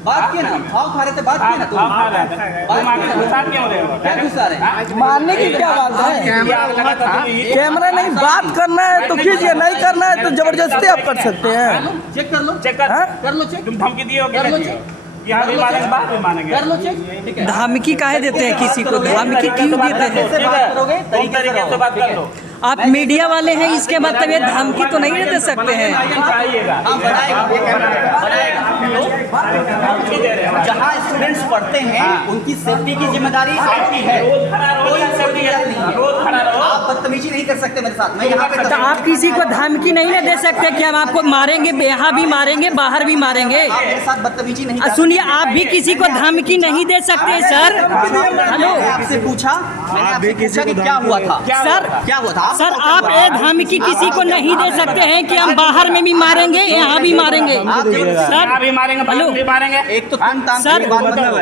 बात किए ना, भाव खा रहे थे, बात किए ना तुम क्या घुसा रहे? मारने की क्या बात है? कैमरा नहीं, बात करना है तो कीजिए, नहीं करना है तो जबरदस्ती आप कर सकते हैं। चेक कर लो, कर लो चेक। तुम धमकी दिए हो, कर लो चेक, यहाँ भी मारेंगे, बाहर भी मारेंगे। कर लो चेक, ठीक है। धमकी काहे देते हैं किसी को? धमकी क्यों देते हैं? कैसे बात करोगे? तरीके से बात कर लो। आप मीडिया वाले हैं, इसके मतलब ये धमकी तो नहीं दे सकते हैं। हाँ, जहाँ स्टूडेंट्स पढ़ते हैं उनकी सेफ्टी की जिम्मेदारी आपकी है, कोई सेफ्टी नहीं। आप बदतमीजी नहीं कर सकते मेरे साथ। मैं यहाँ पे तो आप किसी को धमकी नहीं ना दे सकते कि हम आपको मारेंगे, यहाँ भी मारेंगे, बाहर भी मारेंगे। आप मेरे साथ बदतमीजी नहीं कर सुनिए, आप भी किसी को धमकी नहीं दे सकते सर। हेलो, मैंने आपसे पूछा, मैंने आपसे पूछा कि क्या हुआ था? सर क्या हुआ था? सर, आप ये धमकी किसी को नहीं दे सकते हैं कि हम बाहर में भी मारेंगे, यहाँ भी मारेंगे। सर भी मारेंगे, हेलो, भी मारेंगे। एक तो तुम ताम सर, की बात मत करो।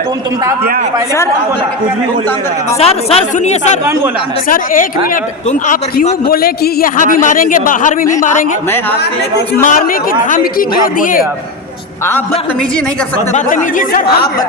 सर सुनिए सर, सर एक मिनट, आप क्यों बोले कि यहाँ भी मारेंगे, बाहर में भी मारेंगे? मैं आपसे मारने की धमकी क्यों दिए? आप बदतमीजी नहीं कर सकते। बदतमीजी सर,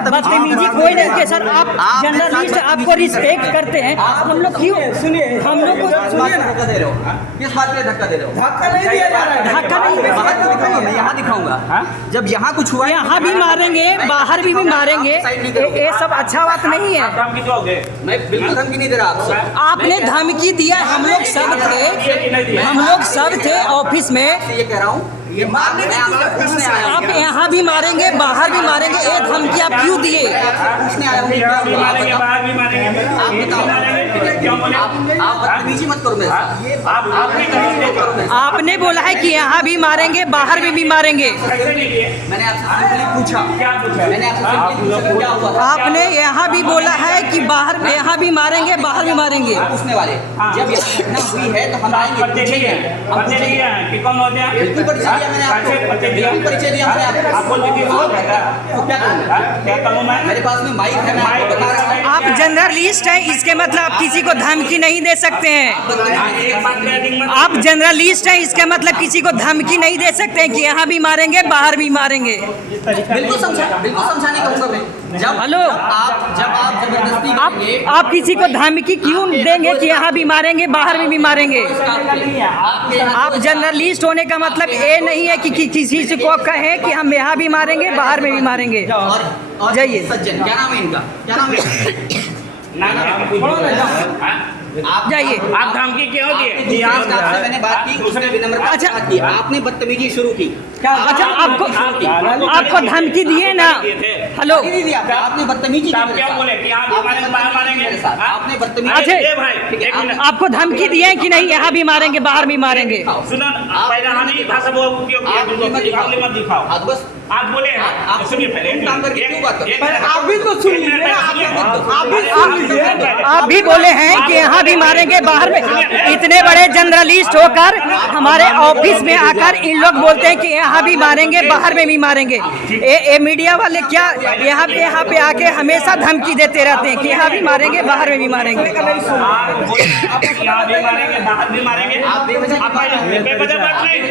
बदतमीजी कोई नहीं किया सर। आप जर्नलिस्ट, आपको रिस्पेक्ट करते हैं, हम लोग क्यों? सुनिए, हम लोग को सुनिए ना, धक्का दे रहे हो, किस बात के धक्का दे रहे हो? धक्का नहीं दिया जा रहा है, धक्का नहीं। बाहर क्यों दिखाऊंगा? मैं यहाँ दिखाऊंगा। जब यहाँ कुछ हुआ, यहाँ भी मारेंगे, बाहर भी मारेंगे, ये सब अच्छा बात नहीं है। धमकी दोगे? मैं बिल्कुल धमकी नहीं दे रहा आपसे। आपने धमकी दिया, हम लोग सब थे ऑफिस में। ये कह रहा हूँ, ये मारने में पूछने आया हूँ। आप यहाँ भी मारेंगे, बाहर भी मारेंगे, ये धमकी आप क्यों दिए? पूछने आया हूँ। यहाँ भी मारेंगे, बाहर भी मारेंगे। आप बताओ, क्यों बोले? आप बदतमीजी मत करो मेरे साथ। आपने कहा, आपने बोला है कि यहाँ भी मारेंगे, बाहर में भी मारेंगे। कैसे नहीं किए? मैंने आपसे सिंपली पूछा, क्या पूछा? मैंने आपसे सिंपली पूछा क्या हुआ था? आपने यहाँ भी बोला है कि बाहर में, यहाँ भी मारेंगे, बाहर भी मारेंगे। पूछने वाले जब ये घटना हुई है तो हम आएंगे, पूछेंगे, हम पूछेंगे। कि कौन होते हैं? बिल्कुल परिचय दिया मैंने आपको, बिल्कुल परिचय दिया मैंने आपको। आप बोल दीजिए, तो क्या करूँ? क्या करूँ मैं? मेरे पास में माइक है, मैं आपको बता रहा हूँ। आप जर्नलिस्ट हैं, इसके मतलब आप किसी को धमकी नहीं दे सकते हैं। एक बात कह दूं, आप जर्नलिस्ट हैं, इसका मतलब किसी को धमकी नहीं दे सकते हैं कि यहाँ भी मारेंगे, बाहर भी मारेंगे। बिल्कुल समझाने कहूँगा मैं। जब हेलो, आप जबरदस्ती करेंगे, आप किसी को धमकी क्यों देंगे कि यहाँ भी मारेंगे, बाहर में भी मारेंगे? आप जर्नलिस्ट होने का मतलब ये नहीं है कि किसी से को कहें कि हम यहाँ भी मारेंगे, बाहर में भी मारेंगे। और जाइए। सज्जन, क्या नाम है इनका? क्या नाम है? आप जाइए। आप धमकी क्यों दिए? जी, आपसे मैंने बात की, उसने विनम्रता से अच्छा। बात की, आपने बदतमीजी शुरू की। अच्छा, आपको धमकी दिए ना? हेलो, नहीं दिया, आपने बदतमीजी की आप मेरे क्या साथ। बोले कि यहाँ भी मारेंगे, बाहर मारेंगे? मेरे साथ आपने बदतमीजी अच्छा। ए भाई, एक मिनट। आपको धमकी दिए हैं कि नहीं, यहाँ भी मारेंगे, बाहर भी मारेंगे? सुनो, पहले हानि भाषा वो उपयोग किया, तुमको मत दिखाओ। आप बस आप बोले हैं, आप सुनिए पहले, काम करके क्यों बात करते हैं? आप भी तो सुन लीजिए, आप भी बोले हैं कि यहाँ भी मारेंगे, बाहर में। इतने बड़े जर्नलिस्ट होकर हमारे ऑफिस में आकर इन लोग बोलते हैं कि यहाँ भी मारेंगे, बाहर में भी मारेंगे। ये मीडिया वाले क्या यहाँ पे आके हमेशा धमकी देते रहते हैं कि यहाँ भी मारेंगे, बाहर में भी मारेंगे। यहाँ भी मारेंगे, बाहर भी मारेंगे। आप बेवजह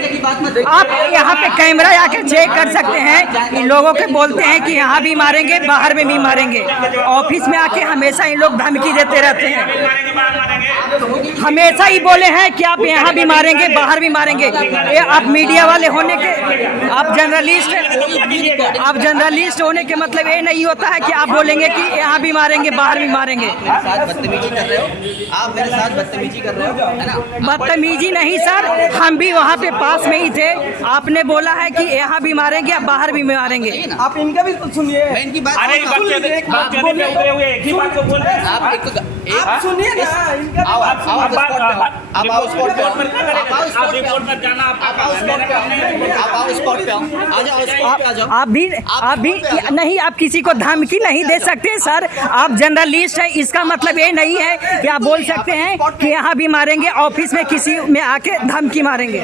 की बात मत। आप यहाँ पे कैमरा आके चेक कर सकते हैं, इन लोगों के बोलते हैं कि यहाँ भी मारेंगे, बाहर में भी मारेंगे। ऑफिस में आके हमेशा इन लोग धमकी देते रहते हैं, हमेशा ही बोले हैं कि आप यहाँ भी मारेंगे, बाहर भी मारेंगे। ये आप मीडिया वाले होने के, आप जर्नलिस्ट होने के मतलब ये नहीं होता है कि आप बोलेंगे कि यहाँ भी मारेंगे, बाहर भी मारेंगे। मेरे साथ बदतमीजी कर रहे हो, आप मेरे साथ बदतमीजी कर रहे हो, है ना? बदतमीजी नहीं सर, हम भी वहाँ पे पास में ही थे। आपने बोला है कि यहाँ भी मारेंगे, या बाहर भी मारेंगे। आप इनका भी तो सुनिए। मैं इनकी बात अरे सुन लीजिए। एक ही बात को बोल रहे हैं। आप सुनिए ना, इनका आओ आप आओ स्पॉट पे, आप रिपोर्ट में जाना, आप आओ स्पॉट पे, आप आओ स्पॉट पे, आ जाओ स्पॉट पे, आ जाओ। आप भी नहीं, आप किसी को धमकी नहीं दे सकते सर। आप जर्नलिस्ट हैं, इसका मतलब ये नहीं है कि आप बोल सकते हैं कि यहाँ भी मारेंगे, ऑफिस में किसी में आके धमकी मारेंगे।